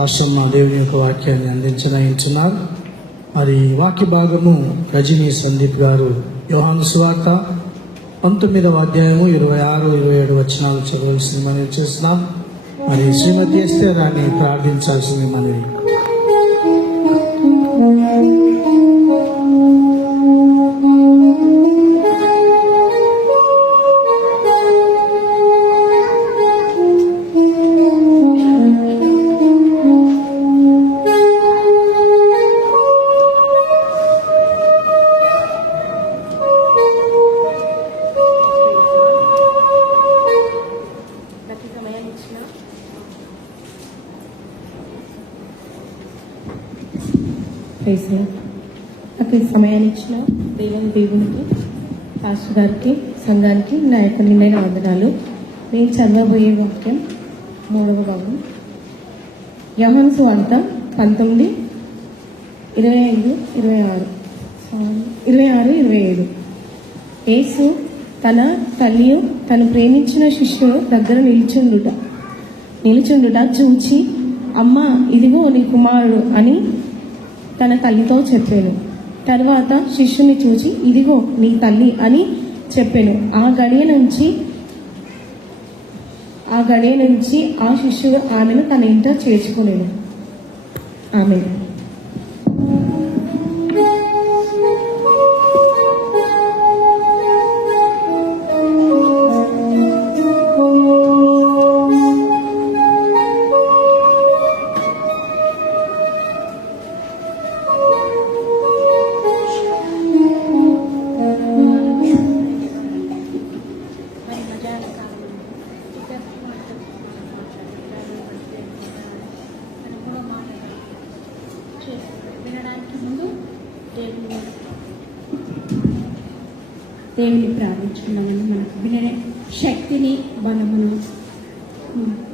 ఆశ్రమ దేవుని యొక్క వాక్యాన్ని అందించనున్నారు. మరి వాక్య భాగము రజనీ సందీప్ గారు యోహాను సువార్త 19వ అధ్యాయము 26, 27 వచనాలు చదవాల్సింది మనవి చేస్తున్నాం. మరి శ్రీమతి ఎస్తేర్ రాణి ప్రార్థించాల్సింది మనవి. నాకు ఈ సమయాన్ని ఇచ్చిన దేవునికి, పాస్టర్ గారికి, సంఘానికి నా యొక్క నిండైన వందనాలు. నేను చదవబోయే వాక్యం 3వ భాగం యోహాను సువార్త 19, 25, 26, 27. యేసు తన తల్లియు తను ప్రేమించిన శిష్యుడు దగ్గర నిలుచుండుట చూచి, అమ్మ ఇదిగో నీ కుమారుడు అని తన తల్లితో చెప్పాను. తర్వాత శిష్యుని చూచి, ఇదిగో నీ తల్లి అని చెప్పాను. ఆ గడియ నుంచి ఆ శిష్యుడు ఆమెను తన ఇంట చేర్చుకునేను. ఆమె దేవుని ప్రార్థించుకున్నామని మనకు వినే శక్తిని, బలమును,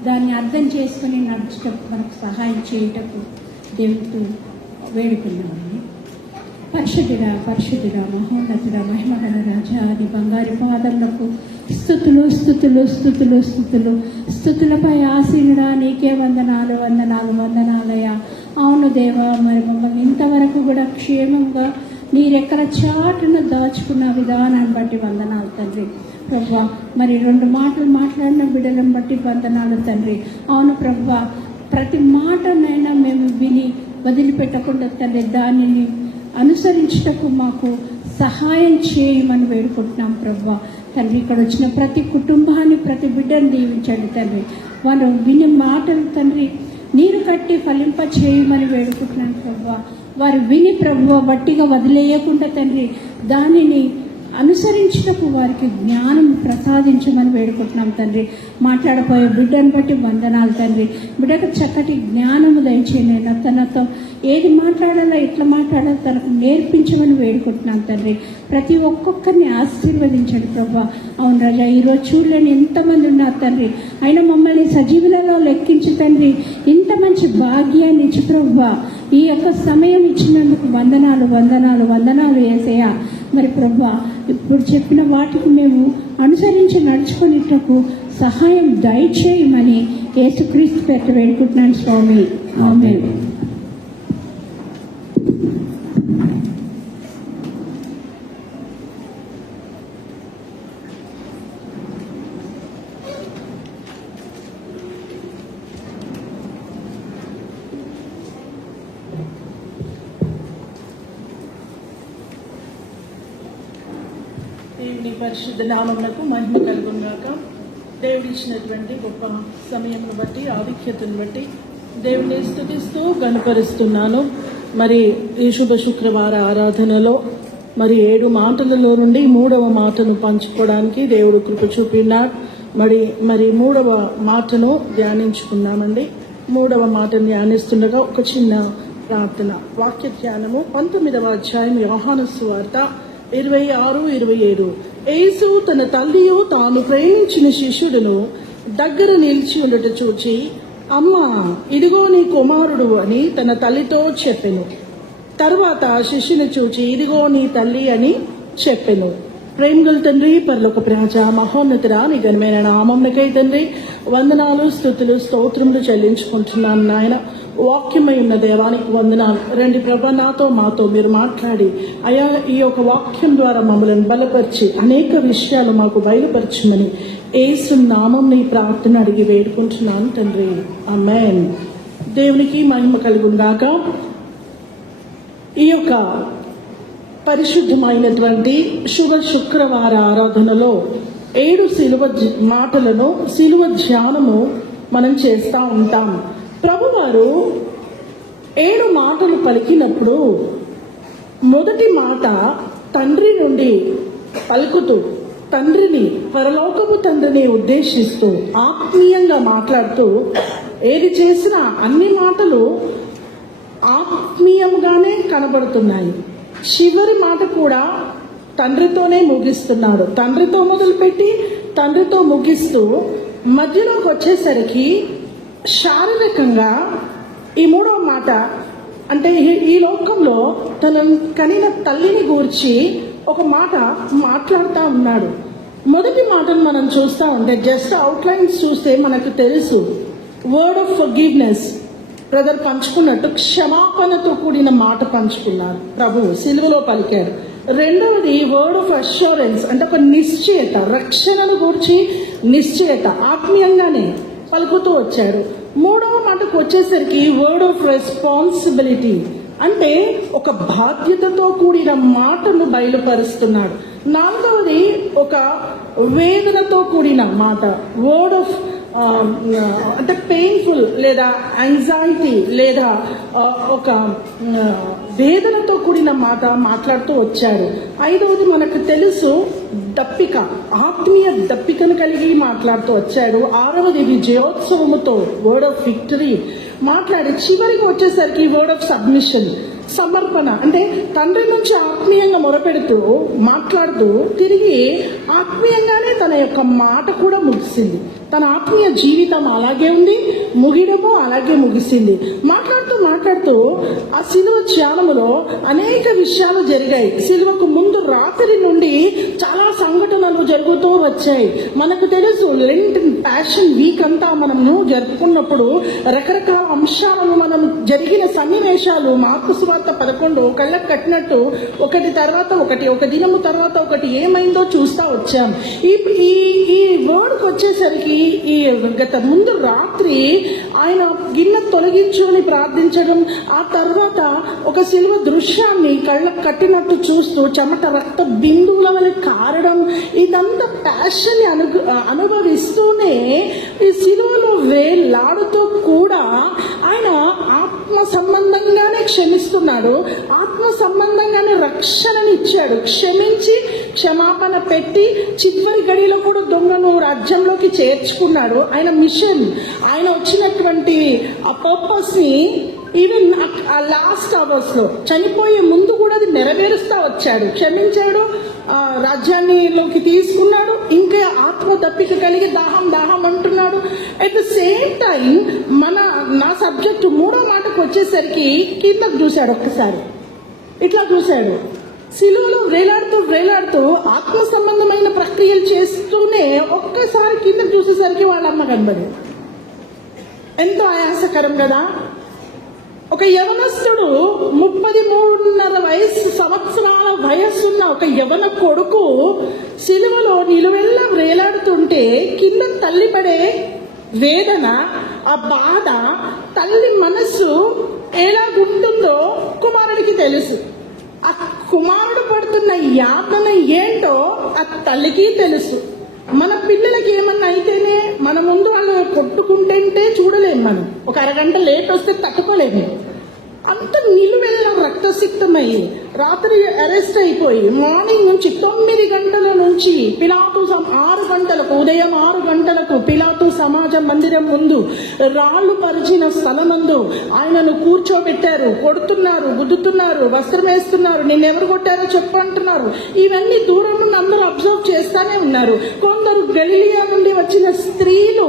దాన్ని అర్థం చేసుకుని నడుచుటకు మనకు సహాయం చేయుటకు దేవుడితో వేడుకున్నామని. పరిశుద్ధుడా, పరిశుద్ధుడా, మహోన్నతుడా, మహిమగల రాజా, అది బంగారు పాదములకు స్తుతులు, స్తుతులు, స్తుతులు, స్తుతులు, స్తుతులపై ఆసీనుడా, నీకే వందనాలు, వందనాలు, వందనాలయ్యా. అవును దేవా, మరి మమ్మల్ని ఇంతవరకు కూడా క్షేమంగా నీ రెక్కల చాటును దాచుకున్న విధానాన్ని బట్టి వందనాలు తండ్రి. ప్రభువా, మరి 2 మాటలు మాట్లాడిన బిడ్డలను బట్టి వందనాలు తండ్రి. అవును ప్రభువా, ప్రతి మాటనైనా మేము విని వదిలిపెట్టకుండా తండ్రి దానిని అనుసరించుటకు మాకు సహాయం చేయమని వేడుకుంటున్నాం ప్రభువా. తండ్రి, ఇక్కడ వచ్చిన ప్రతి కుటుంబాన్ని, ప్రతి బిడ్డను దీవించండి తండ్రి. వారు విని మాటలు తండ్రి నీరు కట్టి ఫలింప చేయమని వేడుకుంటున్నాను ప్రభువా. వారు విని ప్రభువా బట్టిగా వదిలేయకుండా తండ్రి దానిని అనుసరించుటకు వారికి జ్ఞానం ప్రసాదించమని వేడుకుంటున్నాం తండ్రి. మాట్లాడపోయే బిడ్డను బట్టి వందనాలు తండ్రి. బిడ్డకు చక్కటి జ్ఞానము దయచేయండి. తనతో ఏది మాట్లాడాలో, ఎట్లా మాట్లాడాలో తనకు నేర్పించమని వేడుకుంటున్నాం తండ్రి. ప్రతి ఒక్కొక్కరిని ఆశీర్వదించండి ప్రభా. అవును రాజా, ఈరోజు చూడలేని ఎంతమంది ఉన్నారు తండ్రి, అయినా మమ్మల్ని సజీవులలో లెక్కించి తండ్రి ఇంత మంచి భాగ్యాన్ని ఇచ్చి ప్రభా ఈ యొక్క సమయం ఇచ్చినందుకు వందనాలు, వందనాలు, వందనాలు యేసయ్యా. మరి ప్రభా, ఇప్పుడు చెప్పిన వాటికి మేము అనుసరించి నడుచుకునేటకు సహాయం దయచేయమని యేసుక్రీస్తు పేరిట వేడుకుంటున్నాను స్వామి. ఆమేన్. దేవుని పరిశుద్ధ నామమునకు మహిమ కలుగుగాక. దేవుడిచ్చినటువంటి గొప్ప సమయంను బట్టి, ఆధిక్యతను బట్టి దేవుని స్తుతిస్తూ గణపరుస్తున్నాను. మరి ఈ శుభ శుక్రవార ఆరాధనలో మరి 7 మాటలలో నుండి 3వ మాటను పంచుకోవడానికి దేవుడు కృప చూపినాడు. మరి 3వ మాటను ధ్యానించుకున్నామండి. 3వ మాటను ధ్యానిస్తుండగా ఒక చిన్న ప్రార్థన. వాక్య ధ్యానము 19వ అధ్యాయం యోహాను సువార్త 26, 27. యేసు తన తల్లియు తాను ప్రేమించిన శిష్యుడును దగ్గర నిలిచి ఉండట చూచి, అమ్మా ఇదిగో నీ కుమారుడు అని తన తల్లితో చెప్పెను. తర్వాత శిష్యుని చూచి, ఇదిగో నీ తల్లి అని చెప్పెను. ప్రేమగల తండ్రి, పరలోక రాజా, మహోన్నతుడా, నీ ఘనమైన నామమునకై తండ్రి వందనాలు, స్తుతులు, స్తోత్రములు చెల్లించుకుంటున్నాం నాయన. వాక్యమై ఉన్న దేవానికి వందనాలు. రండి ప్రభా, నాతో మాతో మీరు మాట్లాడి అయా ఈ యొక్క వాక్యం ద్వారా మమ్మల్ని బలపరిచి అనేక విషయాలు మాకు బయలుపరచమని యేసు నామం నీ ప్రార్థన అడిగి వేడుకుంటున్నాను తండ్రి, ఆమేన్. దేవునికి మహిమ కలుగును గాక. ఈ యొక్క పరిశుద్ధమైనటువంటి శుభ శుక్రవార ఆరాధనలో 7 సిలువ మాటలను, సిలువ ధ్యానము మనం చేస్తూ ఉంటాం. ప్రభువారు 7 మాటలు పలికినప్పుడు మొదటి మాట తండ్రి నుండి పలుకుతూ, తండ్రిని, పరలోకపు తండ్రిని ఉద్దేశిస్తూ ఆత్మీయంగా మాట్లాడుతూ, ఏది చేసినా అన్ని మాటలు ఆత్మీయంగానే కనబడుతున్నాయి. చివరి మాట కూడా తండ్రితోనే ముగిస్తున్నాడు. తండ్రితో మొదలుపెట్టి తండ్రితో ముగిస్తూ మధ్యలోకి వచ్చేసరికి శారీరకంగా ఈ 3వ మాట అంటే ఈ లోకంలో తనను కనిన తల్లిని గూర్చి ఒక మాట మాట్లాడుతూ ఉన్నాడు. మొదటి మాటను మనం చూస్తూ ఉంటే జస్ట్ అవుట్లైన్స్ చూస్తే మనకు తెలుసు. వర్డ్ ఆఫ్ ఫర్గివ్నెస్ బ్రదర్ పంచుకున్నట్టు క్షమాపణతో కూడిన మాట పంచుకున్నారు. ప్రభువు సిలువలో పలికాడు. రెండవది వర్డ్ ఆఫ్ అష్యూరెన్స్ అంటే ఒక నిశ్చయత, రక్షణను గురించి నిశ్చయత ఆత్మీయంగానే పలుకుతూ వచ్చాడు. 3వ మాటకు వచ్చేసరికి వర్డ్ ఆఫ్ రెస్పాన్సిబిలిటీ అంటే ఒక బాధ్యతతో కూడిన మాటను బయలుపరుస్తున్నాడు. 4వది ఒక వేదనతో కూడిన మాట, వర్డ్ ఆఫ్ అంటే పెయిన్ఫుల్ లేదా యాంగ్జైటీ లేదా ఒక వేదనతో కూడిన మాట మాట్లాడుతూ వచ్చాడు. 5వది మనకు తెలుసు దప్పిక, ఆత్మీయ దప్పికను కలిగి మాట్లాడుతూ వచ్చాడు. 6వది విజయోత్సవముతో వర్డ్ ఆఫ్ విక్టరీ మాట్లాడి చివరికి వచ్చేసరికి వర్డ్ ఆఫ్ సబ్మిషన్, సమర్పణ అంటే తండ్రి నుంచి ఆత్మీయంగా మొరపెడుతూ మాట్లాడుతూ తిరిగి ఆత్మీయంగానే తన యొక్క మాట కూడా ముగిసింది. తన ఆత్మీయ జీవితం అలాగే ఉంది, ముగియడము అలాగే ముగిసింది. మాట్లాడుతూ ఆ సిలువ ధ్యానములో అనేక విషయాలు జరిగాయి. సిలువకు ముందు రాత్రి నుండి చాలా సంఘటనలు జరుగుతూ వచ్చాయి. మనకు తెలుసు లెంట్ ప్యాషన్ వీక్ అంతా మనము జరుపుకున్నప్పుడు రకరకాల అంశాలను మనం జరిగిన సన్నివేశాలు మార్కు సువార్త 11 కళ్ళకు కట్టినట్టు ఒకటి తర్వాత ఒకటి, ఒక దినము తర్వాత ఒకటి ఏమైందో చూస్తా వచ్చాం. ఈ వర్డ్కి వచ్చేసరికి ఈ గత ముందు రాత్రి ఆయన గిన్నె తొలగించుని ప్రార్థించడం, ఆ తర్వాత ఒక సిలువ దృశ్యాన్ని కళ్ళకు కట్టినట్టు చూస్తూ చెమట రక్త బిందువుల వల్ల కారడం, ఇదంతా ప్యాషన్ అనుభవిస్తూనే ఈ సిలువలో వేలాడుతూ కూడా ఆయన ఆత్మ సంబంధంగానే క్షమిస్తున్నాడు, ఆత్మ సంబంధంగానే రక్షణని ఇచ్చాడు. క్షమించి క్షమాపణ పెట్టి చివరి గడిలో కూడా దొంగను రాజ్యంలోకి చేర్చుకున్నాడు. ఆయన మిషన్, ఆయన వచ్చినటువంటి ఆ పర్పస్ ని ఈవెన్ ఆ లాస్ట్ అవర్స్ లో చనిపోయే ముందు కూడా అది నెరవేరుస్తా వచ్చాడు. క్షమించాడు, రాజ్యాన్నిలోకి తీసుకున్నాడు. ఇంకా ఆత్మ దప్పిక కలిగి దాహం దాహం అంటున్నాడు. అట్ ద సేమ్ టైం నా సబ్జెక్టు 3వ మాటకు వచ్చేసరికి కిందకు చూశాడు. ఒక్కసారి ఇట్లా చూశాడు. సిలువలో వేలాడుతూ ఆత్మ సంబంధమైన ప్రక్రియలు చేస్తూనే ఒక్కసారి కిందకు చూసేసరికి వాళ్ళ అమ్మ కనబడి, ఎంతో ఆయాసకరం కదా. ఒక యవనస్తుడు 33.5 సంవత్సరాల వయస్సున్న ఒక యవన కొడుకు సిలువలో నిలువెల్లా వేలాడుతుంటే కింద తల్లి పడే వేదన, ఆ బాధ, తల్లి మనస్సు ఎలాగుంటుందో కుమారుడికి తెలుసు. ఆ కుమారుడు పడుతున్న యాతన ఏంటో ఆ తల్లికి తెలుసు. మన పిల్లలకి ఏమన్నా అయితేనే మన ముందు వాళ్ళు కొట్టుకుంటే చూడలేము, మనం ఒక అరగంట లేట్ వస్తే తట్టుకోలేము. అంత నిలువెల్ల రక్తసిక్తమయ్యి రాత్రి అరెస్ట్ అయిపోయి మార్నింగ్ నుంచి 9 గంటల నుంచి పిలాతు 6 గంటలకు, ఉదయం 6 గంటలకు పిలాతు సమాజ మందిరం ముందు రాళ్లు పరిచిన స్థలమందు ఆయనను కూర్చోబెట్టారు. కొడుతున్నారు, గుద్దుతున్నారు, వస్త్రం వేస్తున్నారు, నిన్నెవరు కొట్టారో చెప్పంటున్నారు. ఇవన్నీ దూరం నుండి అందరూ అబ్జర్వ్ చేస్తానే ఉన్నారు. కొందరు గలిలియా నుండి వచ్చిన స్త్రీలు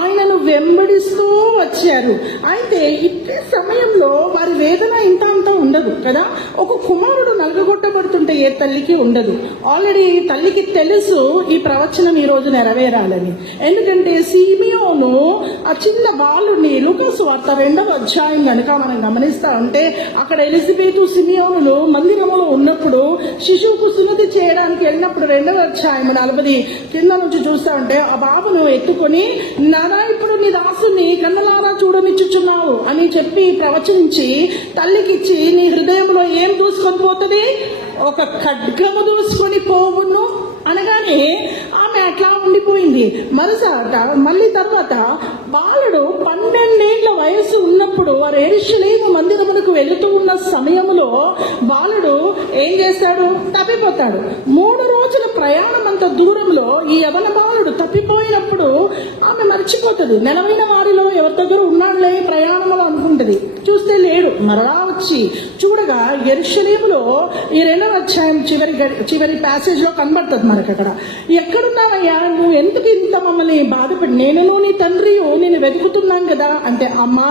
ఆయనను వెంబడిస్తూ వచ్చారు. అయితే ఇట్టే సమయంలో వారి వేదన ఇంత అంతా ఉండదు కదా. ఒక కుమారుడు నలగగొట్టబడుతుంటే ఏ తల్లికి ఉండదు. ఆల్రెడీ తల్లికి తెలుసు ఈ ప్రవచనం ఈ రోజు నెరవేరాలని. ఎందుకంటే సిమియోను ఆ చిన్న బాలుని లూకాసు వార్త 2వ అధ్యాయం కనుక మనం గమనిస్తా ఉంటే అక్కడ ఎలిజబెతు సిమియోనులు మందిరములో ఉన్నప్పుడు శిశువుకు సున్నతి చేయడానికి వెళ్ళినప్పుడు 2వ అధ్యాయం 40 కింద నుంచి చూస్తా ఉంటే ఆ బాబును ఎత్తుకొని నానా ఇప్పుడు నీ దాసుని కన్నలారా చూడనిచ్చుచున్నావు అని చెప్పి ప్రవచించి తల్లికిచ్చి నీ హృదయంలో ఏం దూసుకొని పోతుంది, ఒక ఖడ్గము దూసుకొని పోవును అనగానే ఆమె అట్లా ఉండిపోయింది. మళ్ళీ తర్వాత బాలుడు 12 ఏళ్ల వయసు ఉన్నప్పుడు వారు యెరూషలేము మందిరమునకు వెళుతూ ఉన్న సమయంలో బాలుడు ఏం చేస్తాడు, తప్పిపోతాడు. 3 రోజుల ప్రయాణం అంత దూరంలో ఈ యవన బాలుడు తప్పిపోయినప్పుడు ఆమె మర్చిపోతుంది. నెలవైన వారిలో ఎవరి దగ్గర ఉన్నాడులే ప్రయాణంలో అనుకుంటది. చూస్తే లేడు. మరలా వచ్చి చూడగా యెరూషలేములో ఈ 2వ అధ్యాయం చివరి ప్యాసేజ్ లో కనబడుతుంది మనకు. అక్కడ ఎక్కడున్నావయ్యా, నువ్వు ఎందుకు ఇంత మమ్మల్ని బాధపడి, నేను నీ తండ్రి నేను వెతుకుతున్నాను కదా అంటే, అమ్మా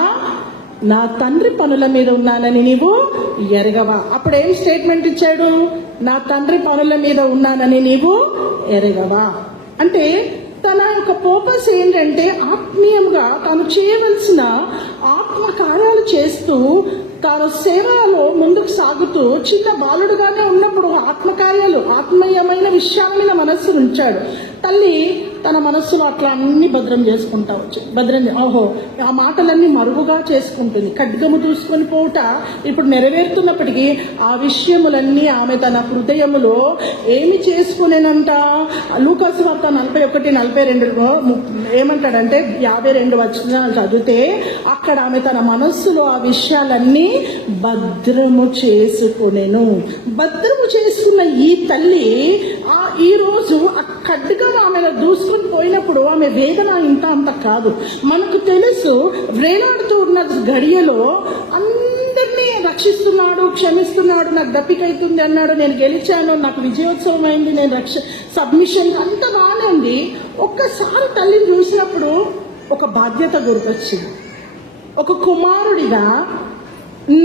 నా తండ్రి పనుల మీద ఉన్నానని నీవు ఎరగవా. అప్పుడు ఏం స్టేట్మెంట్ ఇచ్చాడు, నా తండ్రి పనుల మీద ఉన్నానని నీవు ఎరగవా. అంటే తన యొక్క పర్పస్ ఏంటంటే ఆత్మీయంగా తాను చేయవలసిన ఆత్మ కార్యాలు చేస్తూ తాను సేవలో ముందుకు సాగుతూ చిన్న బాలుడుగానే ఉన్నప్పుడు ఆత్మకార్యాలు ఆత్మీయమైన విషయాల మీద మనస్సు ఉంచాడు. తల్లి తన మనస్సులో అట్లా అన్ని భద్రం చేసుకుంటా వచ్చు. ఓహో ఆ మాటలన్నీ మరుగుగా చేసుకుంటుంది. ఖడ్గము దూసుకొని పోట ఇప్పుడు నెరవేరుతున్నప్పటికీ ఆ విషయములన్నీ ఆమె తన హృదయములో ఏమి చేసుకునేనంట. లూకాసు వార్త 41-42 ఏమంటాడంటే 52 వచనాలు చదివితే అక్కడ ఆమె తన మనస్సులో ఆ విషయాలన్నీ భద్రము చేసుకునేను. భద్రము చేసుకున్న ఈ తల్లి ఈ రోజు ఆ ఖడ్గం ఆమె దూసుకొని పోయినప్పుడు ఆమె వేదన ఇంత అంత కాదు. మనకు తెలుసు వేలాడుతూ ఉన్న గడియలో అందరినీ రక్షిస్తున్నాడు, క్షమిస్తున్నాడు, నాకు దప్పిక అవుతుంది అన్నాడు, నేను గెలిచాను, నాకు విజయోత్సవం అయింది, నేను సబ్మిషన్ అంత బాగానే ఉంది. ఒక్కసారి తల్లిని చూసినప్పుడు ఒక బాధ్యత గుర్తొచ్చింది. ఒక కుమారుడిగా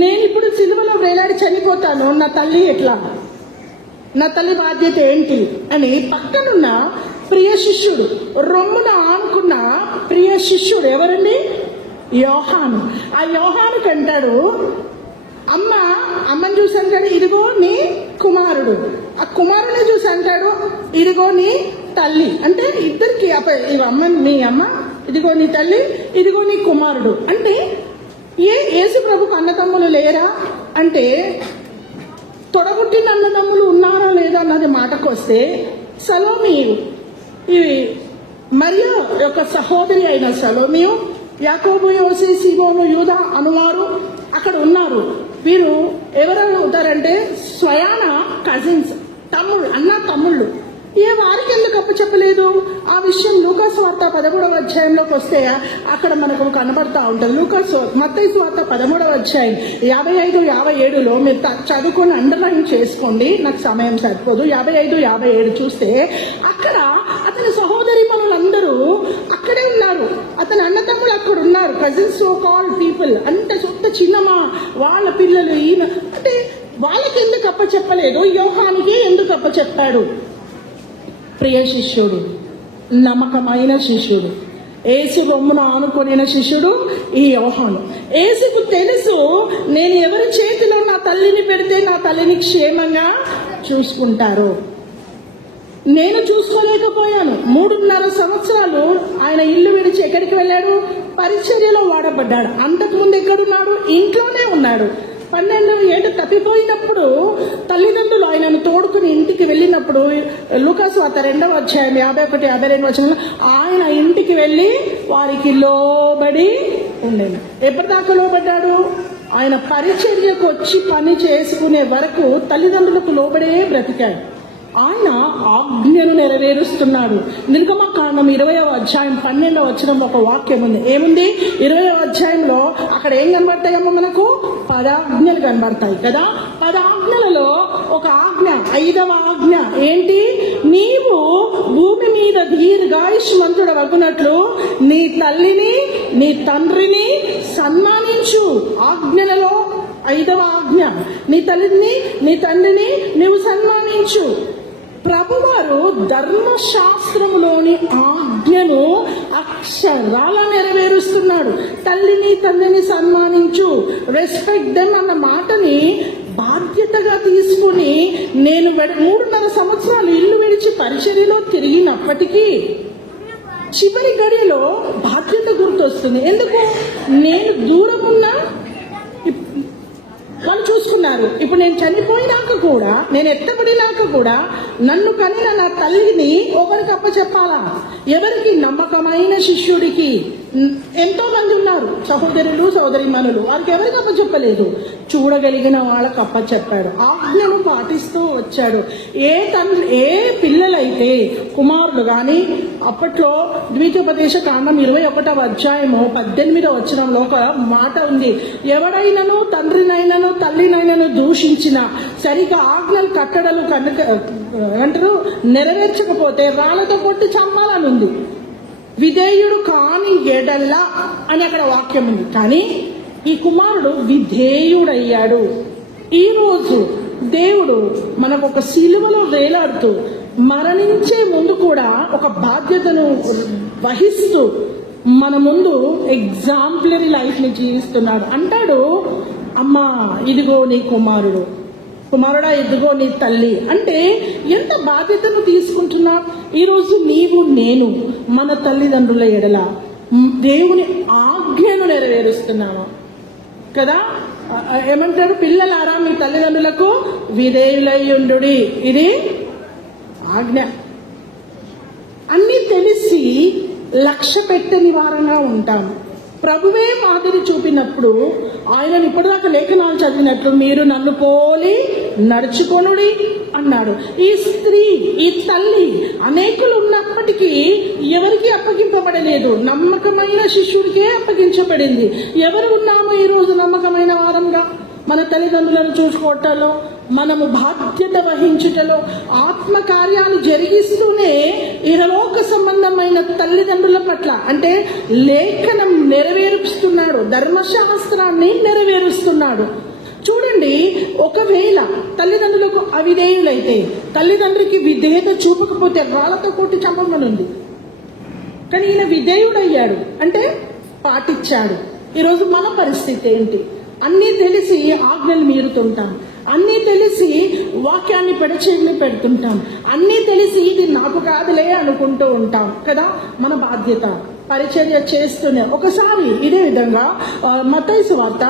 నేను ఇప్పుడు సిలువలో వేలాడి చనిపోతాను, నా తల్లి ఎట్లా, నా తల్లి బాధ్యత ఏంటి అని పక్కనున్న ప్రియ శిష్యుడు, రొమ్మున ఆనుకున్న ప్రియ శిష్యుడు ఎవరండి, యోహాను. ఆ యోహానుకి అంటాడు, అమ్మని చూసి అంటాడు ఇదిగో నీ కుమారుడు. ఆ కుమారుని చూసి అంటాడు ఇదిగో నీ తల్లి. అంటే ఇద్దరికి మీ అమ్మ, ఇదిగో నీ తల్లి, ఇదిగో నీ కుమారుడు. అంటే యేసు ప్రభుకు అన్నదమ్ములు లేరా అంటే, తొడబుట్టిన అన్నదమ్ములు ఉన్నారా లేదా అన్నది మాటకు వస్తే, సలోమియు ఈ మరియా యొక్క సహోదరి అయిన సలోమియు, యాకోబు, యోసే, సీమోను, యూదా అనువారు అక్కడ ఉన్నారు. వీరు ఎవరెవరు అవుతారంటే స్వయాన కజిన్స్, తమ్ముళ్ళు. వారికి ఎందుకు అప్పచెప్పలేదు ఆ విషయం లూకాసు వార్త 13వ అధ్యాయంలోకి వస్తే అక్కడ మనకు కనబడతా ఉంటుంది. మత్తయి వార్త 13వ అధ్యాయం 55-57 మీరు చదువుకొని అండర్లైన్ చేసుకోండి, నాకు సమయం సరిపోదు. 55-57 చూస్తే అక్కడ అతని సహోదరి మనులందరూ అక్కడే ఉన్నారు, అతని అన్నతమ్ముడు అక్కడ ఉన్నారు, కజిన్స్ సో కాల్డ్ పీపుల్. అంటే సొంత చిన్నమా వాళ్ళ పిల్లలు ఈయన, అంటే వాళ్ళకి ఎందుకు అప్పచెప్పలేదు, యోహానికి ఎందుకు అప్పచెప్పాడు? ప్రియ శిష్యుడు, నమ్మకమైన శిష్యుడు, యేసు బొమ్మను ఆనుకొనిన శిష్యుడు ఈ యోహాను. యేసుకు తెలుసు నేను ఎవరి చేతిలో నా తల్లిని పెడితే నా తల్లిని క్షేమంగా చూసుకుంటారు. నేను చూసుకోలేకపోయాను. 3.5 సంవత్సరాలు ఆయన ఇల్లు విడిచి ఎక్కడికి వెళ్ళాడు, పరిచర్యలో వాడబడ్డాడు. అంతకుముందు ఎక్కడున్నాడు, ఇంట్లోనే ఉన్నాడు. 12 ఏళ్ళు తప్పిపోయినప్పుడు తల్లిదండ్రులు ఆయనను తోడుకుని ఇంటికి వెళ్ళినప్పుడు లూకాసు వార్త 2వ అధ్యాయం 51-52 వచనంలో ఆయన ఇంటికి వెళ్ళి వారికి లోబడి ఉండేది. ఎప్పటిదాకా లోబడ్డాడు? ఆయన పరిచర్యకు వచ్చి పని చేసుకునే వరకు తల్లిదండ్రులకు లోబడే బ్రతికాడు. ఆయన ఆజ్ఞను నెరవేరుస్తున్నాడు. నిర్గమకాండం 20వ అధ్యాయం 12వ వచనంలో ఒక వాక్యం ఉంది. ఏముంది? 20వ అధ్యాయంలో అక్కడ ఏం కనబడతాయమ్మా మనకు? 10 ఆజ్ఞలు కనబడతాయి కదా. 10 ఆజ్ఞలలో ఒక ఆజ్ఞ, 5వ ఆజ్ఞ ఏంటి? నీవు భూమి మీద దీర్ఘాయుష్మంతుడు వగునట్లు నీ తల్లిని నీ తండ్రిని సన్మానించు. ఆజ్ఞలలో 5వ ఆజ్ఞ, నీ తల్లిని నీ తండ్రిని నీవు సన్మానించు. ప్రభువారు ధర్మశాస్త్రములోని ఆజ్ఞను అక్షరాల నెరవేరుస్తున్నాడు. తల్లిని తండ్రిని సన్మానించు, రెస్పెక్ట్ దెమ్ అన్న మాటని బాధ్యతగా తీసుకుని నేను 3.5 సంవత్సరాలు ఇల్లు విడిచి పరిచర్యలో తిరిగినప్పటికీ చివరి గడిలో బాధ్యత గుర్తొస్తుంది. ఎందుకు? నేను దూరం ఉన్నా వాళ్ళు చూసుకున్నారు. ఇప్పుడు నేను చనిపోయినాక కూడా, నేను ఎత్తబడినాక కూడా నన్ను కనిన నా తల్లిని ఒకరికి అప్పచెప్పాలా? ఎవరికి? నమ్మకమైన శిష్యుడికి. ఎంతో మంది ఉన్నారు, సహోదరులు సోదరీమణులు, వారికి ఎవరికి అప్పచెప్పలేదు. చూడగలిగిన వాళ్ళకి అప్పచెప్పాడు. ఆజ్ఞను పాటిస్తూ వచ్చాడు. ఏ పిల్లలైతే కుమారులు కానీ, అప్పట్లో ద్వితీయోపదేశ కాండం 21వ అధ్యాయము 18వ వచనంలో ఒక మాట ఉంది, ఎవడైనను తండ్రినైనను తల్లినైనను దూషించిన, సరిగా ఆజ్ఞలు కట్టడలు అంటారు నెరవేర్చకపోతే రాళ్లతో కొట్టి చంపాలని ఉంది. విధేయుడు కాని ఎడల్లా అని అక్కడ వాక్యం ఉంది. కానీ ఈ కుమారుడు విధేయుడయ్యాడు. ఈరోజు దేవుడు మనకు ఒక సిలువలో వేలాడుతూ మరణించే ముందు కూడా ఒక బాధ్యతను వహిస్తూ మన ముందు ఎగ్జాంపులరీ లైఫ్ ని జీవిస్తున్నాడు. అంటాడు, అమ్మా ఇదిగో నీ కుమారుడు, కుమారుడా ఇదిగో నీ తల్లి. అంటే ఎంత బాధ్యతను తీసుకుంటున్నా. ఈరోజు నీవు నేను మన తల్లిదండ్రుల ఎడల దేవుని ఆజ్ఞను నెరవేరుస్తున్నావా కదా? ఏమంటారు? పిల్లలారా మీ తల్లిదండ్రులకు విధేయులయ్యుండుడి, ఇది ఆజ్ఞ. అన్నీ తెలిసి లక్ష్య పెట్టని వారంగా ఉంటాము. ప్రభువే మాదిరి చూపినప్పుడు ఆయనను ఇప్పటిదాకా లేఖనాలు చదివినట్లు మీరు నన్ను పోలి నడుచుకొనుడి అన్నాడు. ఈ స్త్రీ, ఈ తల్లి అనేకులు ఉన్నప్పటికీ ఎవరికి అప్పగింపబడలేదు, నమ్మకమైన శిష్యుడికే అప్పగించబడింది. ఎవరు ఉన్నామో ఈరోజు నమ్మకమైన వారంగా మన తల్లిదండ్రులను చూసుకోవటంలో, మనము బాధ్యత వహించుటలో, ఆత్మ కార్యాలు జరిగిస్తూనే ఇహలోక సంబంధమైన తల్లిదండ్రుల పట్ల అంటే లేఖనం నెరవేరుస్తున్నాడు, ధర్మశాస్త్రాన్ని నెరవేరుస్తున్నాడు. చూడండి, ఒకవేళ తల్లిదండ్రులకు అవిధేయులైతే, తల్లిదండ్రికి విధేయత చూపకపోతే రాళ్లతో కొట్టి చంపమనుంది. కానీ ఈయన విధేయుడయ్యాడు అంటే పాటించాడు. ఈరోజు మన పరిస్థితి ఏంటి? అన్నీ తెలిసి ఆజ్ఞలు మీరుతుంటాం, అన్నీ తెలిసి వాక్యాన్ని పెడచేవిని పెడుతుంటాం, అన్నీ తెలిసి ఇది నాకు కాదులే అనుకుంటూ ఉంటాం కదా. మన బాధ్యత పరిచర్య చేస్తూనే. ఒకసారి ఇదే విధంగా మత్తయి సువార్త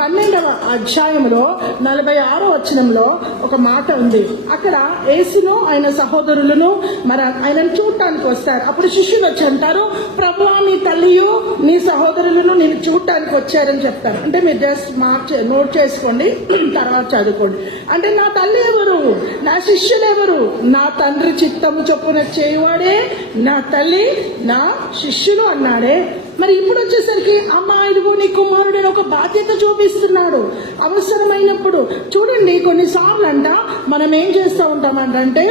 12వ అధ్యాయంలో 46వ వచనంలో ఒక మాట ఉంది. అక్కడ యేసును ఆయన సహోదరులను మరి ఆయనను చూడటానికి వస్తారు. అప్పుడు శిష్యులు వచ్చి అంటారు, ప్రభువా నీ తల్లియు నీ సహోదరులను నేను చూడటానికి వచ్చారని చెప్తారు. అంటే మీరు జస్ట్ నోట్ చేసుకోండి, తర్వాత చదువుకోండి. అంటే నా తల్లి ఎవరు, నా శిష్యులు ఎవరు? నా తండ్రి చిత్తము చొప్పున చేయువాడే నా తల్లి నా శిష్యులు అన్నాడే. మరి ఇప్పుడు వచ్చేసరికి అమ్మా ఇదిగో నీ కుమారుడని ఒక బాధ్యత చూపిస్తున్నాడు. అవసరమైనప్పుడు చూడండి, కొన్నిసార్లు మనం ఏం చేస్తూ ఉంటామంటే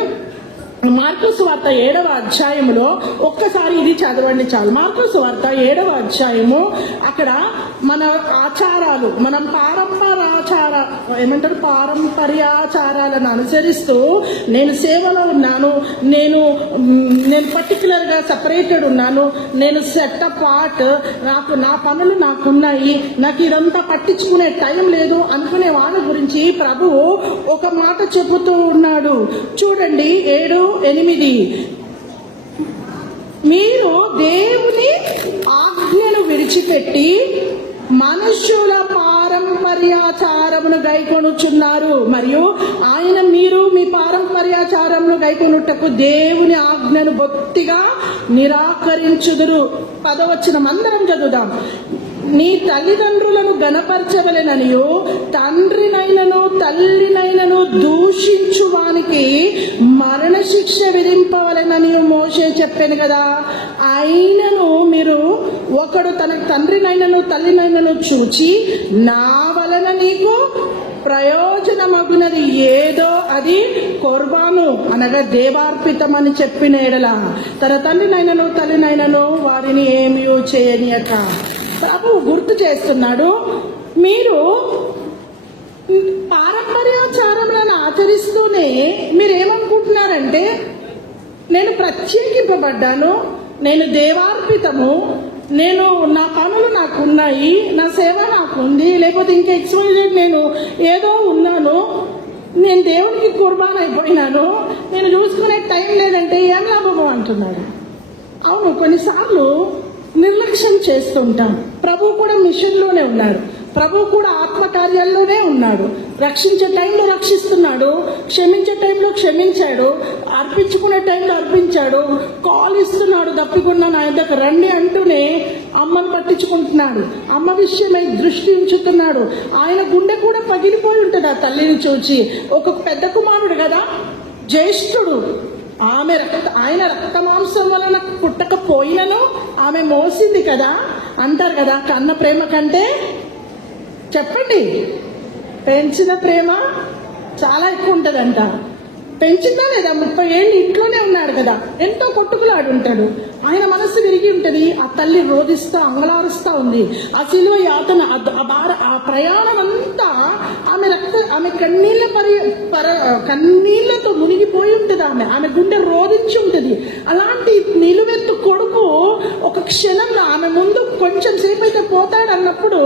మార్కు సువార్త 7వ అధ్యాయములో ఒక్కసారి ఇది చదవండి చాలు. మార్కు సువార్త 7వ అధ్యాయము, అక్కడ మన ఆచారాలు, మనం పారంపర్యాచారాలను అనుసరిస్తూ నేను సేవలో ఉన్నాను, నేను పర్టికులర్ గా సెపరేటెడ్ ఉన్నాను, నేను సెట్ అపార్ట్, నాకు నా పనులు నాకున్నాయి, నాకు ఇదంతా పట్టించుకునే టైం లేదు అనుకునే వాళ్ళ గురించి ప్రభువు ఒక మాట చెబుతూ ఉన్నాడు. చూడండి 7:8, మీరు దేవుని ఆజ్ఞను విడిచిపెట్టి మనుష్యుల పారంపర్యాచారమును గైకొనుచున్నారు, మరియు ఆయన మీరు మీ పారంపర్యాచారమును గైకొనుటకు దేవుని ఆజ్ఞను బొత్తిగా నిరాకరించుదురు. 10వ వచనం అందరం చదువుదాం. నీ తల్లిదండ్రులను గణపరచవలెననియు తండ్రినైనను తల్లినైనను దూషించువానికి మరణశిక్ష విధింపవలెనని మోషే చెప్పాను కదా. అయినను మీరు ఒకడు తన తండ్రినైనను తల్లినైనను చూచి నా వలన నీకు ప్రయోజనమగునది ఏదో అది కొర్బాను అనగా దేవార్పితమని చెప్పిన ఎడల తన తండ్రినైనను తల్లినైనను వారిని ఏమీ చేయనియక. ప్రభువు గుర్తు చేస్తున్నాడు, మీరు పారంపర్యాచారములను ఆచరిస్తూనే మీరేమనుకుంటున్నారంటే నేను ప్రత్యేకింపబడ్డాను, నేను దేవార్పితము, నేను నా పనులు నాకు ఉన్నాయి, నా సేవ నాకు ఉంది, లేకపోతే ఇంకా ఎక్స్పోజర్ నేను ఏదో ఉన్నాను, నేను దేవునికి కుర్బాన్ అయిపోయినాను, నేను చూసుకునే టైం లేదంటే ఏం లాభము అంటున్నాడు. అవును, కొన్నిసార్లు నిర్లక్ష్యం చేస్తుంటాం. ప్రభు కూడా మిషన్లోనే ఉన్నాడు, ప్రభు కూడా ఆత్మకార్యాల్లోనే ఉన్నాడు. రక్షించే టైంలో రక్షిస్తున్నాడు, క్షమించే టైంలో క్షమించాడు, అర్పించుకునే టైంలో అర్పించాడు, కాల్ ఇస్తున్నాడు, తప్పికున్న నా దగ్గర రండి అంటూనే అమ్మను పట్టించుకుంటున్నాడు, అమ్మ విషయమై దృష్టి ఉంచుతున్నాడు. ఆయన గుండె కూడా పగిలిపోయి ఉంటుంది ఆ తల్లిని చూచి. ఒక పెద్ద కుమారుడు కదా, జ్యేష్ఠుడు, ఆయన రక్త మాంసం వలన పుట్టకపోయినను ఆమె మోసింది కదా అంటారు కదా. కన్న ప్రేమ కంటే చెప్పండి, పెంచిన ప్రేమ చాలా ఎక్కువ ఉంటుందంట. పెంచిందా లేదా? 30 ఏళ్ళు ఇంట్లోనే ఉన్నాడు కదా, ఎంతో కొట్టుకులాడు ఉంటాడు. ఆయన మనస్సు విరిగి ఉంటుంది. ఆ తల్లి రోధిస్తా అంగలారుస్తా ఉంది. ఆ సిలువ యాతన, ఆ ప్రయాణం అంతా ఆమె కన్నీళ్లతో మునిగిపోయి ఉంటుంది. ఆమె గుండె రోధించి ఉంటుంది. అలాంటి నిలువెత్తు కొడుకు ఒక క్షణంలో ఆమె ముందు కొంచెం సేపు అయితే పోతాడు అన్నప్పుడు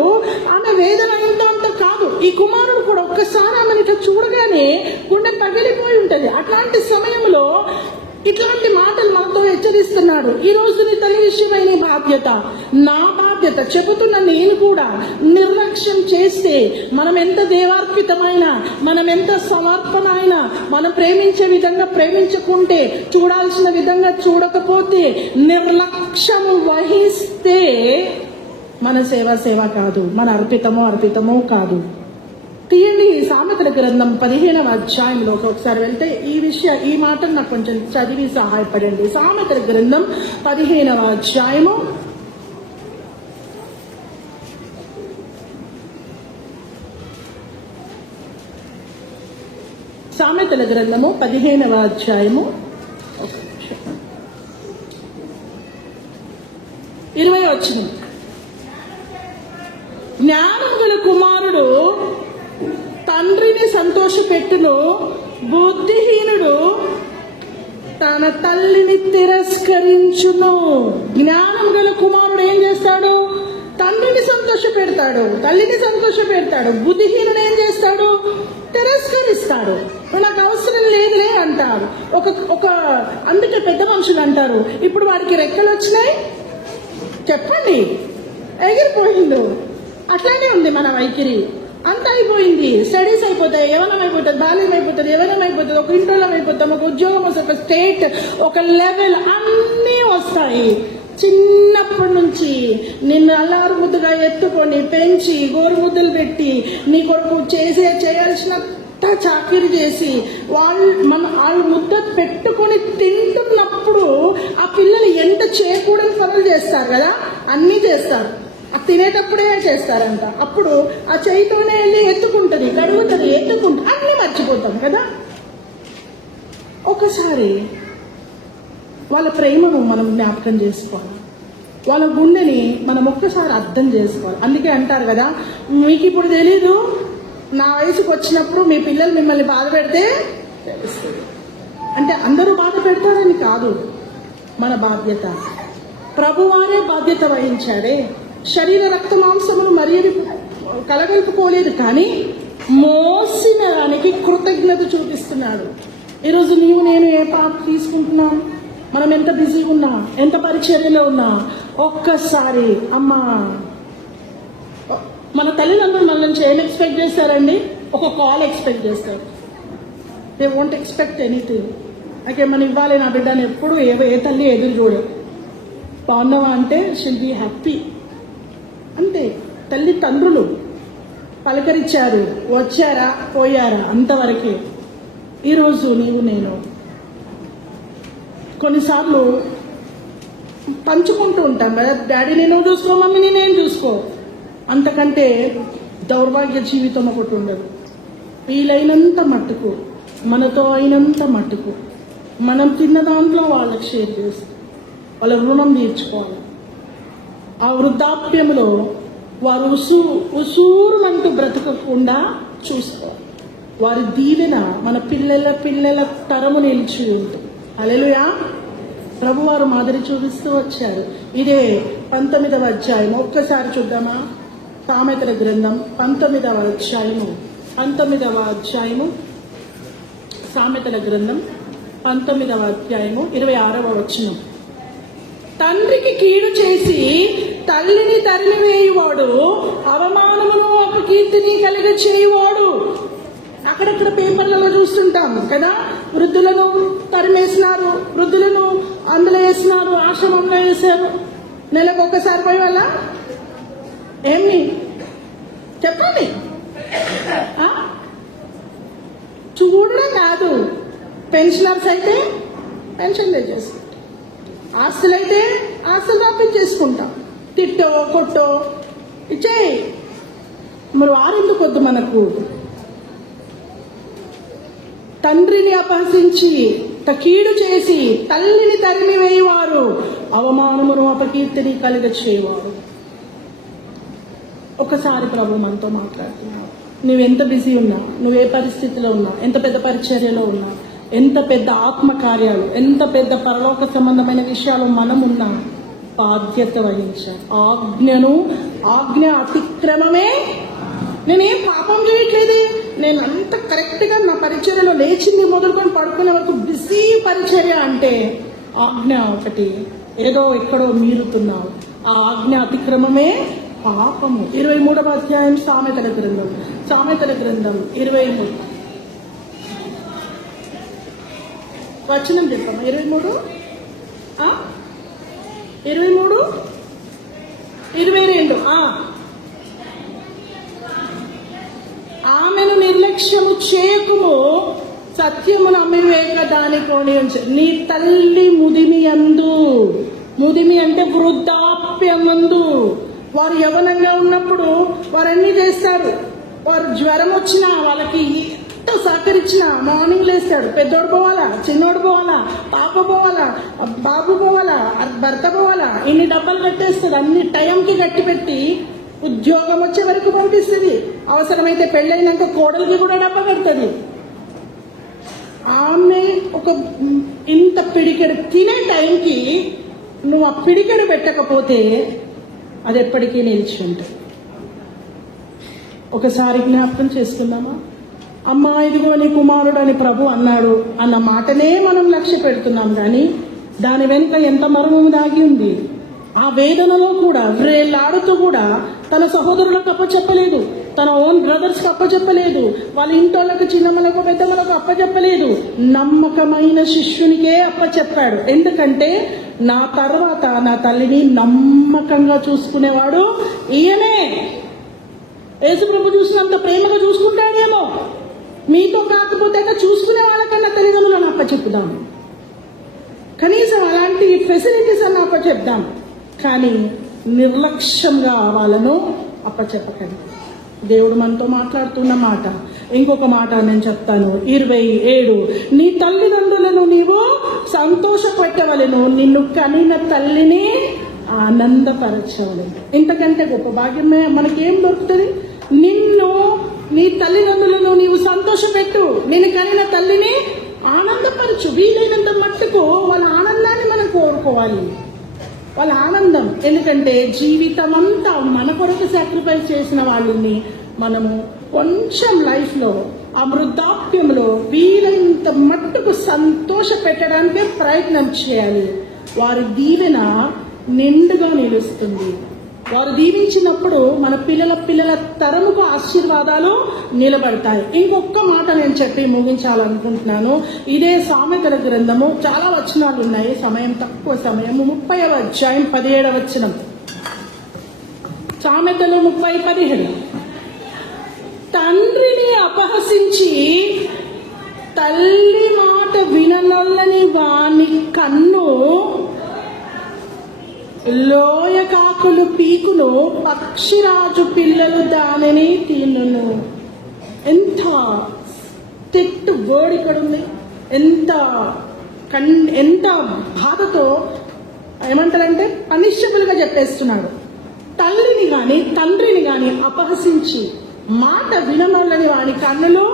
ఆమె వేదన ఇంత కాదు. ఈ కుమారుడు కూడా ఒక్కసారి ఆమెను ఇట్లా చూడగానే గుండె పగిలిపోయి ఉంటుంది. అట్లాంటి సమయంలో ఇట్లాంటి మాటలు మనతో హెచ్చరిస్తున్నాడు. ఈ రోజు నీ తల్లి విషయమైన బాధ్యత, నా బాధ్యత చెబుతున్న నేను కూడా నిర్లక్ష్యం చేస్తే, మనం ఎంత దేవార్పితమైన, మనం ఎంత సమర్పణ అయినా, మనం ప్రేమించే విధంగా ప్రేమించకుంటే, చూడాల్సిన విధంగా చూడకపోతే, నిర్లక్ష్యము వహిస్తే మన సేవ కాదు, మన అర్పితమో కాదు. తీయండి సామెతల గ్రంథం 15వ అధ్యాయంలోకి ఒకసారి వెళ్తే ఈ మాటను నాకు కొంచెం చదివి సహాయపడండి. సామెతల గ్రంథం 15వ అధ్యాయము సామెతల గ్రంథము 15వ అధ్యాయము 20వ వచనం. జ్ఞానం గల కుమారుడు తండ్రిని సంతోషపెట్టును, బుద్ధిహీనుడు తన తల్లిని తిరస్కరించును. జ్ఞానం గల కుమారుడు ఏం చేస్తాడు? తండ్రిని సంతోష పెడతాడు, తల్లిని సంతోష పెడతాడు. బుద్ధిహీనుడు ఏం చేస్తాడు? తిరస్కరిస్తాడు. నాకు అవసరం లేదులే అంటాడు. అందుకే పెద్ద మనుషులు అంటారు, ఇప్పుడు వాడికి రెక్కలు వచ్చినాయి చెప్పండి, ఎగిరిపోయిండు. అట్లానే ఉంది మన వైఖరి. అంత అయిపోయింది, స్టడీస్ అయిపోతాయి, యవనం అయిపోతుంది, బాల్యం అయిపోతుంది, యవనం అయిపోతుంది, ఒక ఇంట్లో అయిపోతాం, ఒక ఉద్యోగం వస్తుంది, ఒక స్టేట్, ఒక లెవెల్, అన్నీ వస్తాయి. చిన్నప్పటి నుంచి నిన్ను అల్లారు ముద్దుగా ఎత్తుకొని పెంచి గోరు ముద్దలు పెట్టి నీ కొరకు చేయాల్సిన చాకిరి చేసి వాళ్ళు ముద్ద పెట్టుకొని తింటున్నప్పుడు ఆ పిల్లలు ఎంత చేయకూడని పనులు చేస్తారు కదా, అన్నీ చేస్తారు. తినేటప్పుడే చేస్తారంట. అప్పుడు ఆ చేయితోనే వెళ్ళి ఎత్తుకుంటుంది, కడుగుతుంది, అన్నీ మర్చిపోతాం కదా. ఒకసారి వాళ్ళ ప్రేమను మనం జ్ఞాపకం చేసుకోవాలి, వాళ్ళ గుండెని మనం ఒక్కసారి అర్థం చేసుకోవాలి. అందుకే అంటారు కదా, మీకు ఇప్పుడు తెలీదు, నా వయసుకు వచ్చినప్పుడు మీ పిల్లలు మిమ్మల్ని బాధ పెడితే తెలుస్తుంది. అంటే అందరూ బాధ పెడతారని కాదు, మన బాధ్యత. ప్రభువారే బాధ్యత వహించాడే. శరీర రక్త మాంసమును మరి కలగలుపుకోలేదు, కానీ మోసిన దానికి కృతజ్ఞత చూపిస్తున్నాడు. ఈరోజు నేను ఏ పాప తీసుకుంటున్నాం, మనం ఎంత బిజీగా ఉన్నా, ఎంత పరిచర్యలో ఉన్నా, ఒక్కసారి అమ్మా, మన తల్లిదండ్రులు మన నుంచి ఏం ఎక్స్పెక్ట్ చేస్తారండి? ఒక కాల్ ఎక్స్పెక్ట్ చేస్తారు. They won't expect anything. నాకేమన్నా ఇవ్వాలి నా బిడ్డని ఎప్పుడు ఏ తల్లి ఎదురు చూడదు. బాగున్నావా అంటే షిల్ బీ హ్యాపీ అంతే. తల్లి తండ్రులు పలకరించారు, వచ్చారా పోయారా, అంతవరకే. ఈరోజు నేను కొన్నిసార్లు పంచుకుంటూ ఉంటాం కదా, డాడీని నువ్వు చూసుకో, మమ్మీని నేను చూసుకో. అంతకంటే దౌర్భాగ్య జీవితం ఒకటి ఉండదు. వీలైనంత మట్టుకు, మనతో అయినంత మట్టుకు మనం తిన్న దాంట్లో వాళ్ళకి షేర్ చేస్తాం, వాళ్ళ రుణం తీర్చుకోవాలి. ఆ వృద్ధాప్యంలో వారు ఉసూరుమంటూ బ్రతకకుండా చూసుకోవాలి. వారి దీవెన మన పిల్లల తరము నిలిచి ఉంటుంది. హల్లెలూయా. ప్రభువారు మాదిరి చూపిస్తూ వచ్చారు. ఇదే 19వ అధ్యాయం ఒక్కసారి చూద్దామా? సామెతల గ్రంథం 19వ అధ్యాయము సామెతల గ్రంథం 19వ అధ్యాయము 26వ వచనం. తండ్రికి కీడు చేసి తల్లిని తరిమివేయువాడు అవమానమును అపకీర్తిని కలిగ చేయువాడు. అక్కడక్కడ పేపర్లలో చూస్తుంటాం కదా, వృద్ధులను తరిమేసినారు, వృద్ధులను అందులో వేసినారు, ఆశ్రమంలో వేశారు. నెలకు ఒకసారి పోయి వాళ్ళ ఏమి చెప్పండి. చూడడం కాదు, పెన్షనర్స్ అయితే పెన్షన్ చేసుకుంటాం, ఆస్తులైతే ఆస్తులు రాపించేసుకుంటాం, తిట్టో కొట్టో ఇచ్చేయి. మరి వారెందుకు వద్దు మనకు? తండ్రిని అపహసించి కీడు చేసి తల్లిని తరిమివేయువారు అవమానమును అపకీర్తిని కలిగ చేయవారు. ఒకసారి ప్రభు మనతో మాట్లాడుతున్నావు. నువ్వెంత బిజీ ఉన్నా, నువ్వే పరిస్థితిలో ఉన్నా, ఎంత పెద్ద పరిచర్యలో ఉన్నా, ఎంత పెద్ద ఆత్మకార్యాలు, ఎంత పెద్ద పరలోక సంబంధమైన విషయాలు మనం ఉన్నా, బాధ్యత వహించాం. ఆజ్ఞ అతిక్రమమే. నేనేం పాపం చేయట్లేదే, నేను అంత కరెక్ట్గా నా పరిచర్యలో లేచింది మొదలుకొని పడుకునే వరకు బిజీ పరిచర్య అంటే ఆజ్ఞ ఒకటి ఏదో ఎక్కడో మీరుతున్నావు. ఆ ఆజ్ఞ అతిక్రమమే పాపము. 23వ అధ్యాయం సామెతల గ్రంథం 23 వచనం చెప్పమ్మా. 23 22. ఆమెను నిర్లక్ష్యము చేయకుము, సత్యమును అమ్మివేక దాని కోణి ఉంచు. నీ తల్లి ముదిమి అంటే వృద్ధాప్యమందు, వారు యవనంగా ఉన్నప్పుడు వారన్నీ చేస్తారు. వారు జ్వరం వచ్చినా వాళ్ళకి ఎంత సహకరించినా మార్నింగ్ లేస్తాడు. పెద్దోడు పోవాలా, చిన్నోడు పోవాలా, పాప పోవాలా, బాబు పోవాలా, భర్త పోవాలా, ఇన్ని డబ్బాలు కట్టేస్తుంది. అన్ని టైంకి కట్టి పెట్టి ఉద్యోగం వచ్చే వరకు పంపిస్తుంది. అవసరమైతే పెళ్ళైనాక కోడలికి కూడా డబ్బా కడుతుంది. ఆమె ఒక ఇంత పిడికెడు తినే టైంకి నువ్వు ఆ పిడికెడు పెట్టకపోతే అది ఎప్పటికీ నిలిచి ఉంటుంది. ఒకసారి జ్ఞాపకం చేసుకుందామా? అమ్మా ఇదిగో నీ కుమారుడు అని ప్రభు అన్నాడు అన్న మాటనే మనం లక్ష్య పెడుతున్నాం, కానీ దాని వెనుక ఎంత మర్మము దాగి ఉంది. ఆ వేదనలో కూడా వ్రేలాడుతూ కూడా తన సహోదరులకు అప్పచెప్పలేదు, తన ఓన్ బ్రదర్స్కి అప్పచెప్పలేదు, వాళ్ళ ఇంటోళ్ళకు, చిన్నమ్మలకు, పెద్దమ్మలకు అప్పచెప్పలేదు. నమ్మకమైన శిష్యునికే అప్పచెప్పాడు. ఎందుకంటే నా తర్వాత నా తల్లిని నమ్మకంగా చూసుకునేవాడు ఈయనే. యేసుప్రభు చూసినంత ప్రేమగా చూసుకుంటాడేమో, మీతో కాకపోతే చూసుకునే వాళ్ళకన్నా తల్లిదండ్రులను అప్పచెప్పుదాం, కనీసం అలాంటి ఫెసిలిటీస్ అన్న అప్పచెప్దాం. కానీ నిర్లక్ష్యంగా వాళ్ళను అప్పచెప్పకండి. దేవుడు మనతో మాట్లాడుతున్న మాట. ఇంకొక మాట నేను చెప్తాను. 27. నీ తల్లిదండ్రులను నీవు సంతోషపెట్టవలెను, నిన్ను కనిన తల్లిని ఆనందపరచవలెను. ఇంతకంటే గొప్ప భాగ్యమే మనకేం దొరుకుతుంది? నీ తల్లిదండ్రులను నీవు సంతోషపెట్టు, నిన్ను కనిన తల్లిని ఆనందపరచు. వీలైనంత మట్టుకు వాళ్ళ ఆనందాన్ని మనం కోరుకోవాలి, వాళ్ళ ఆనందం. ఎందుకంటే జీవితం అంతా మన కొరకు సాక్రిఫైస్ చేసిన వాళ్ళని మనము కొంచెం లైఫ్లో ఆ వృద్ధాప్యంలో వీలైనంత మట్టుకు సంతోష పెట్టడానికే ప్రయత్నం చేయాలి. వారి దీవెన నిండుగా నిలుస్తుంది. వారు దీవించినప్పుడు మన పిల్లల తరముకు ఆశీర్వాదాలు నిలబడతాయి. ఇంకొక మాట నేను చెప్పి ముగించాలనుకుంటున్నాను. ఇదే సామెతల గ్రంథము, చాలా వచనాలు ఉన్నాయి, సమయం తక్కువ సమయం. 30వ అధ్యాయం 17వ వచనం. సామెతలు 30:17. తండ్రిని అపహసించి తల్లి మాట విననొల్లని వాని కన్ను లోయ కాకులు పీకును, పక్షిరాజు పిల్లలు దానిని తినును. ఎంత స్ట్రిక్ట్ వర్డ్ ఇక్కడ ఉంది. ఎంత బాధతో ఏమంటారంటే పనిషబుల్గా చెప్పేస్తున్నాడు. తల్లిని కానీ తండ్రిని కానీ అపహసించి మాట విననోళ్ళని వాడి కన్నులు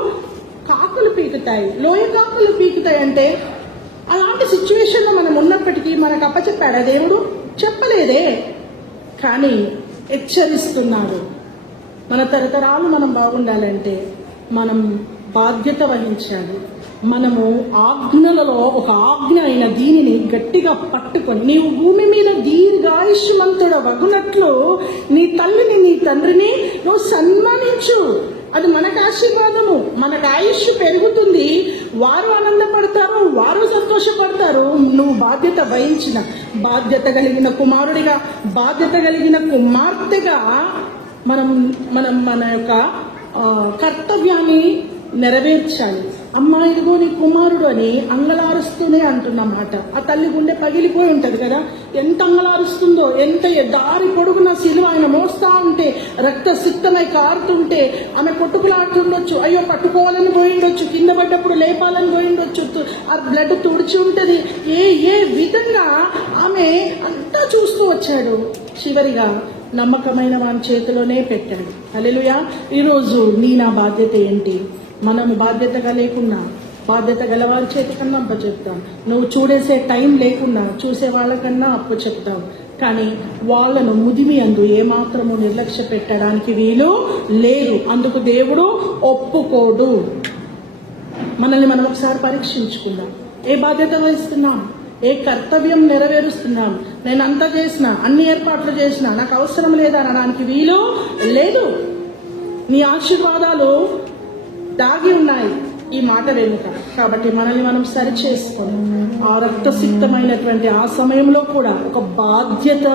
కాకులు పీకుతాయి, లోయ కాకులు పీకుతాయి. అంటే అలాంటి సిచ్యువేషన్లో మనం ఉన్నప్పటికీ మనకు అప్పచెప్పాడా దేవుడు? చెప్పలేదే, కానీ హెచ్చరిస్తున్నాడు. మన తరతరాలు మనం బాగుండాలంటే మనం బాధ్యత వహించాలి. మనము ఆజ్ఞలలో ఒక ఆజ్ఞ అయిన దీనిని గట్టిగా పట్టుకొని, నీవు భూమి మీద దీర్ఘాయుష్మంతుడ వగునట్లు నీ తల్లిని నీ తండ్రిని నువ్వు సన్మానించు. అది మనకు ఆశీర్వాదము, మనకు ఆయుష్ పెరుగుతుంది, వారు ఆనందపడతారు, వారు సంతోషపడతారు. నువ్వు బాధ్యత వహించిన, బాధ్యత కలిగిన కుమారుడిగా, బాధ్యత కలిగిన కుమార్తెగా మనం మనం మన యొక్క కర్తవ్యాన్ని నెరవేర్చాలి. అమ్మా ఇదిగో నీ కుమారుడు అని అంగలారుస్తూనే అంటున్నమాట. ఆ తల్లి గుండె పగిలిపోయి ఉంటది కదా, ఎంత అంగలారుస్తుందో, ఎంత దారి పొడుగున సిలువ ఆయన మోస్తా ఉంటే, రక్త సిక్తమై కారుతుంటే ఆమె కొట్టుకులాడుతుండొచ్చు, అయ్యో పట్టుకోవాలని పోయిండొచ్చు, కింద పడ్డప్పుడు లేపాలని పోయిండొచ్చు, ఆ బ్లడ్ తుడిచి ఉంటది. ఏ విధంగా ఆమె అంతా చూస్తూ వచ్చాడు. చివరిగా నమ్మకమైన వాని చేతిలోనే పెట్టాడు. హల్లెలూయా. ఈరోజు నా బాధ్యత ఏంటి? మనం బాధ్యతగా లేకున్నా బాధ్యత గలవారి చేతి కన్నా అప్ప చెప్తాం. నువ్వు చూడేసే టైం లేకున్నా చూసే వాళ్ళకన్నా అప్పు చెప్తావు. కానీ వాళ్ళను ముదిమి అందు ఏమాత్రము నిర్లక్ష్య పెట్టడానికి వీలు లేదు. అందుకు దేవుడు ఒప్పుకోడు. మనల్ని మనం ఒకసారి పరీక్షించుకుందాం. ఏ బాధ్యత వహిస్తున్నాం? ఏ కర్తవ్యం నెరవేరుస్తున్నాం? నేను అంతా చేసిన, అన్ని ఏర్పాట్లు చేసిన, నాకు అవసరం లేదా అనడానికి వీలు లేదు. నీ ఆశీర్వాదాలు దాగి ఉన్నాయి ఈ మాట వెనుక. కాబట్టి మనల్ని మనం సరి చేసుకొని ఆ రక్తసిక్తమైనటువంటి ఆ సమయంలో కూడా ఒక బాధ్యత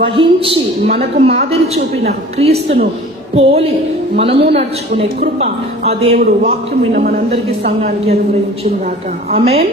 వహించి మనకు మాదిరి చూపిన క్రీస్తును పోలి మనము నడుచుకునే కృప ఆ దేవుడు వాక్యం విన్న మనందరికీ సంఘానికి అనుగ్రహించును గాక. ఆమేన్.